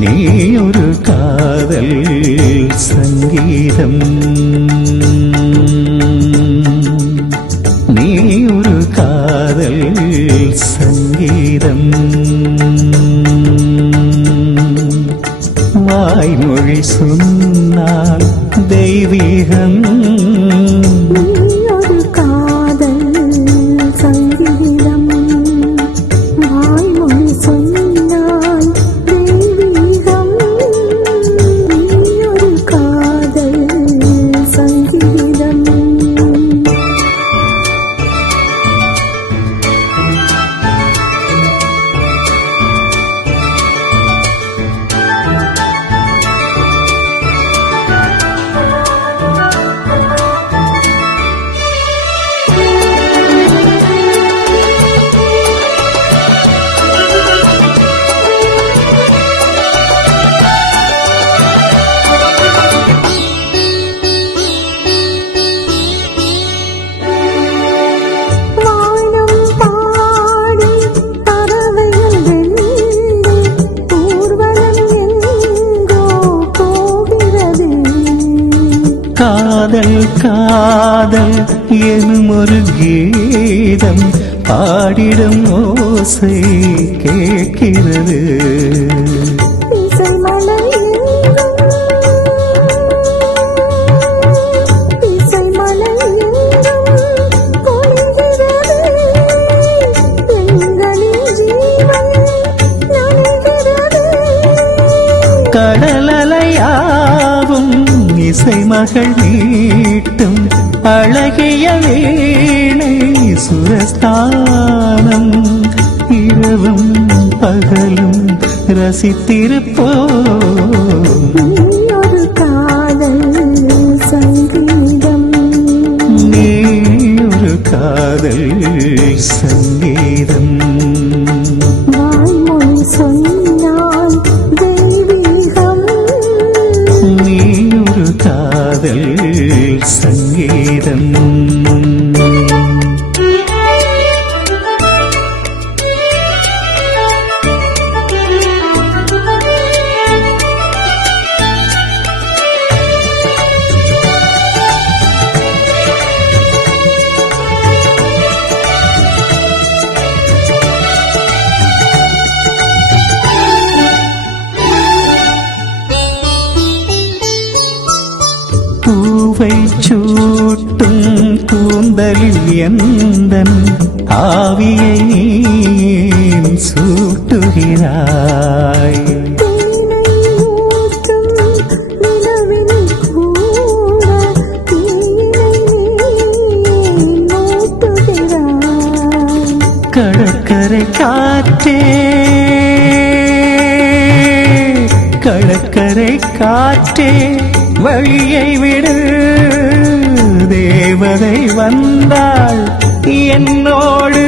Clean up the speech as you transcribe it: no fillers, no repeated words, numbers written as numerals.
நீ ஒரு காதல் சங்கீதம், நீ ஒரு காதல் சங்கீதம். வாய்மொழி சொன்னால் தெய்வீகம், காதல் காதல் எனும் ஒரு கீதம் பாடிடும் ஓசை கேட்கிறது. கடலலையாவும் இசை மகள் நீட்டும் அழகிய வீணை சுரஸ்தானம். இரவும் பகலும் ரசித்திருப்போம். ஒரு காதல் சங்கீதம், நீ ஒரு காதல் சங்கீதம். வாய்மொழி சொன்னால் தெய்வீகம், நீ ஒரு காதல் சங்கீதம். பூவை சூட்டும் கூந்தலில் எந்தன் ஆவியை நீ சூட்டுகிறாய். கடற்கரை காற்றே, கடற்கரை காற்றே வழியை விடு. தேவதை வந்தாள் என்னோடு.